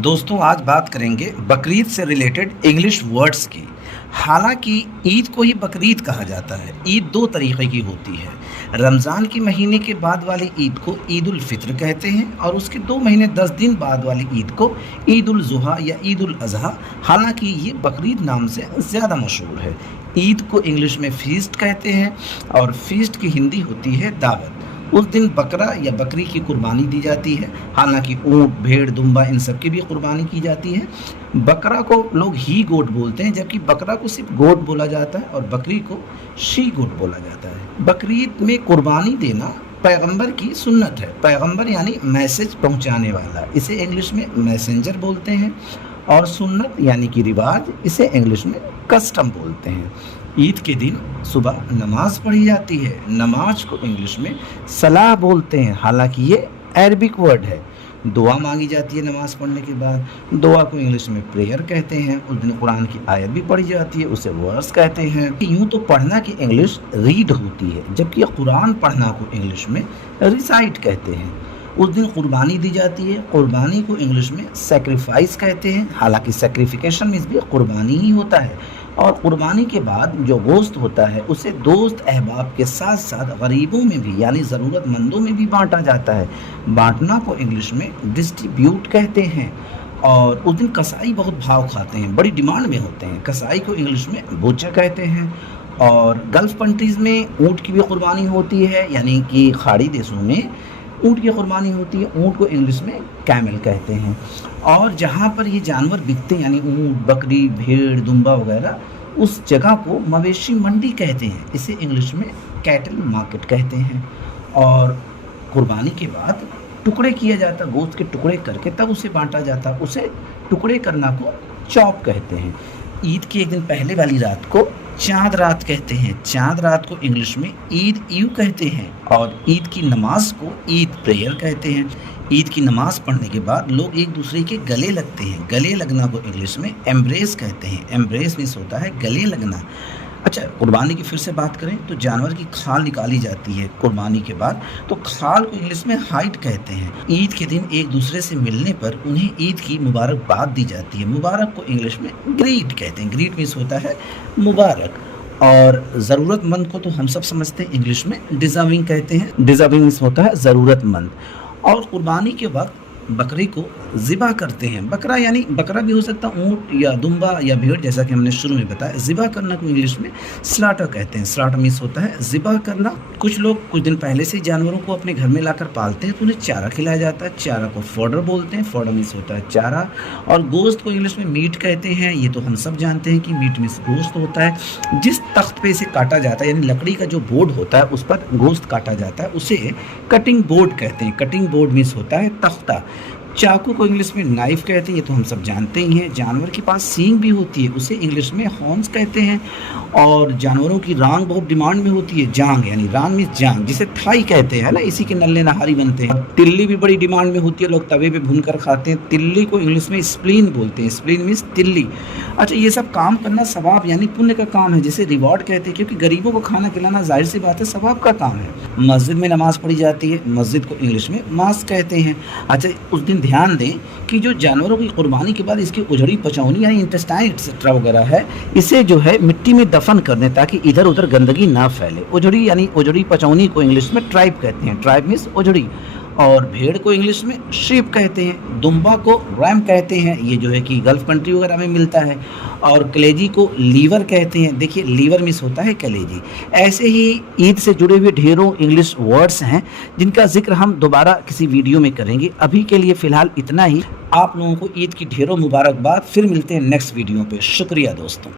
दोस्तों आज बात करेंगे बकरीद से रिलेटेड इंग्लिश वर्ड्स की। हालांकि ईद को ही बकरीद कहा जाता है। ईद दो तरीके की होती है। रमज़ान के महीने के बाद वाली ईद को ईद उल फित्र कहते हैं और उसके 2 महीने 10 दिन बाद वाली ईद को ईद उल ज़ुहा या ईद उल अज़हा, हालांकि ये बकरीद नाम से ज़्यादा मशहूर है। ईद को इंग्लिश में फीस्ट कहते हैं और फीस्ट की हिंदी होती है दावत। उस दिन बकरा या बकरी की कुर्बानी दी जाती है। हालांकि ऊँट, भेड़, दुम्बा इन सब की भी कुर्बानी की जाती है। बकरा को लोग ही गोट बोलते हैं, जबकि बकरा को सिर्फ गोट बोला जाता है और बकरी को शी गोट बोला जाता है। बकरीद में कुर्बानी देना पैगंबर की सुन्नत है। पैगंबर यानी मैसेज पहुंचाने वाला, इसे इंग्लिश में मैसेंजर बोलते हैं। और सुन्नत यानी कि रिवाज, इसे इंग्लिश में कस्टम बोलते हैं। ईद के दिन सुबह नमाज पढ़ी जाती है। नमाज को इंग्लिश में सलाह बोलते हैं, हालांकि ये अरबिक वर्ड है। दुआ मांगी जाती है नमाज पढ़ने के बाद। दुआ को इंग्लिश में प्रेयर कहते हैं। उस दिन कुरान की आयत भी पढ़ी जाती है, उसे वर्स कहते हैं। यूँ तो पढ़ना की इंग्लिश रीड होती है, जबकि कुरान पढ़ना को इंग्लिश में रिसाइट कहते हैं। उस दिन कुर्बानी दी जाती है। कुर्बानी को इंग्लिश में सेक्रीफाइस कहते हैं, हालांकि सेक्रीफिकेशन मीन्स भी कुर्बानी ही होता है। और कुर्बानी के बाद जो गोश्त होता है उसे दोस्त अहबाब के साथ साथ गरीबों में भी यानी ज़रूरतमंदों में भी बांटा जाता है। बांटना को इंग्लिश में डिस्ट्रीब्यूट कहते हैं। और उस दिन कसाई बहुत भाव खाते हैं, बड़ी डिमांड में होते हैं। कसाई को इंग्लिश में बुचर कहते हैं। और गल्फ़ कंट्रीज़ में ऊँट की भी कुर्बानी होती है, यानी कि खाड़ी देशों में ऊँट की कुर्बानी होती है। ऊँट को इंग्लिश में कैमल कहते हैं। और जहाँ पर ये जानवर बिकते हैं, यानी ऊँट, बकरी, भेड़, दुम्बा वगैरह, उस जगह को मवेशी मंडी कहते हैं। इसे इंग्लिश में कैटल मार्केट कहते हैं। और कुर्बानी के बाद टुकड़े किया जाता, गोश्त के टुकड़े करके तब उसे बांटा जाता। उसे टुकड़े करना को चॉप कहते हैं। ईद के एक दिन पहले वाली रात को चाँद रात कहते हैं। चाँद रात को इंग्लिश में ईद ईव कहते हैं। और ईद की नमाज को ईद प्रेयर कहते हैं। ईद की नमाज पढ़ने के बाद लोग एक दूसरे के गले लगते हैं। गले लगना को इंग्लिश में एम्ब्रेस कहते हैं। एम्ब्रेस मीन्स होता है गले लगना। अच्छा, कुर्बानी की फिर से बात करें तो जानवर की खाल निकाली जाती है कुर्बानी के बाद, तो खाल को इंग्लिश में हाइड कहते हैं। ईद के दिन एक दूसरे से मिलने पर उन्हें ईद की मुबारकबाद दी जाती है। मुबारक को इंग्लिश में ग्रीट कहते हैं। ग्रीट मीन्स होता है मुबारक। और ज़रूरतमंद को तो हम सब समझते हैं, इंग्लिश में डिज़र्विंग कहते हैं। डिज़र्विंग मीन्स होता है ज़रूरतमंद। और कुर्बानी के वक्त बकरी को ज़िबा करते हैं। बकरा यानी बकरा भी हो सकता है, ऊँट या दुम्बा या भेड़, जैसा कि हमने शुरू में बताया। ज़िबा करना को इंग्लिश में स्लाटर कहते हैं। स्लाटर मीन्स होता है ज़िबा करना। कुछ लोग कुछ दिन पहले से जानवरों को अपने घर में लाकर पालते हैं, तो उन्हें चारा खिलाया जाता है। चारा को फॉडर बोलते हैं। फॉडर मीन्स होता है चारा। और गोश्त को इंग्लिश में मीट कहते हैं। ये तो हम सब जानते हैं कि मीट मीन्स गोश्त होता है। जिस तख्त पे इसे काटा जाता है, यानी लकड़ी का जो बोर्ड होता है उस पर गोश्त काटा जाता है, उसे कटिंग बोर्ड कहते हैं। कटिंग बोर्ड मीन्स होता है तख्ता। चाकू को इंग्लिश में नाइफ कहते हैं, ये तो हम सब जानते ही हैं। जानवर के पास सींग भी होती है, उसे इंग्लिश में हॉर्न्स कहते हैं। और जानवरों की रांग बहुत डिमांड में होती है। जांग यानी रांग मीन्स जांग, जिसे थाई कहते हैं ना, इसी के नल्ले नहारी बनते हैं। तिल्ली भी बड़ी डिमांड में होती है, लोग तवे पे भूनकर खाते हैं। तिल्ली को इंग्लिश में स्प्लीन बोलते हैं। स्प्लीन मीन्स तिल्ली। अच्छा, ये सब काम करना सवाब यानी पुण्य का काम है, जिसे रिवॉर्ड कहते हैं, क्योंकि गरीबों को खाना खिलाना जाहिर सी बात है सवाब का काम है। मस्जिद में नमाज पढ़ी जाती है। मस्जिद को इंग्लिश में मास्क कहते हैं। अच्छा, उस दिन ध्यान दें कि जो जानवरों की कुर्बानी के बाद इसकी उजड़ी पचौनी यानी इंटेस्टाइन एक्सेट्रा वगैरह है, इसे जो है मिट्टी में दफन कर दें ताकि इधर उधर गंदगी ना फैले। उजड़ी यानी उजड़ी पचौनी को इंग्लिश में ट्राइब कहते हैं। ट्राइब मीन्स उजड़ी। और भेड़ को इंग्लिश में शीप कहते हैं। दुम्बा को रैम कहते हैं, ये जो है कि गल्फ़ कंट्री वगैरह में मिलता है। और कलेजी को लीवर कहते हैं। देखिए, लीवर मीन्स होता है कलेजी। ऐसे ही ईद से जुड़े हुए ढेरों इंग्लिश वर्ड्स हैं, जिनका जिक्र हम दोबारा किसी वीडियो में करेंगे। अभी के लिए फ़िलहाल इतना ही। आप लोगों को ईद की ढेरों मुबारकबाद। फिर मिलते हैं नेक्स्ट वीडियो पे। शुक्रिया दोस्तों।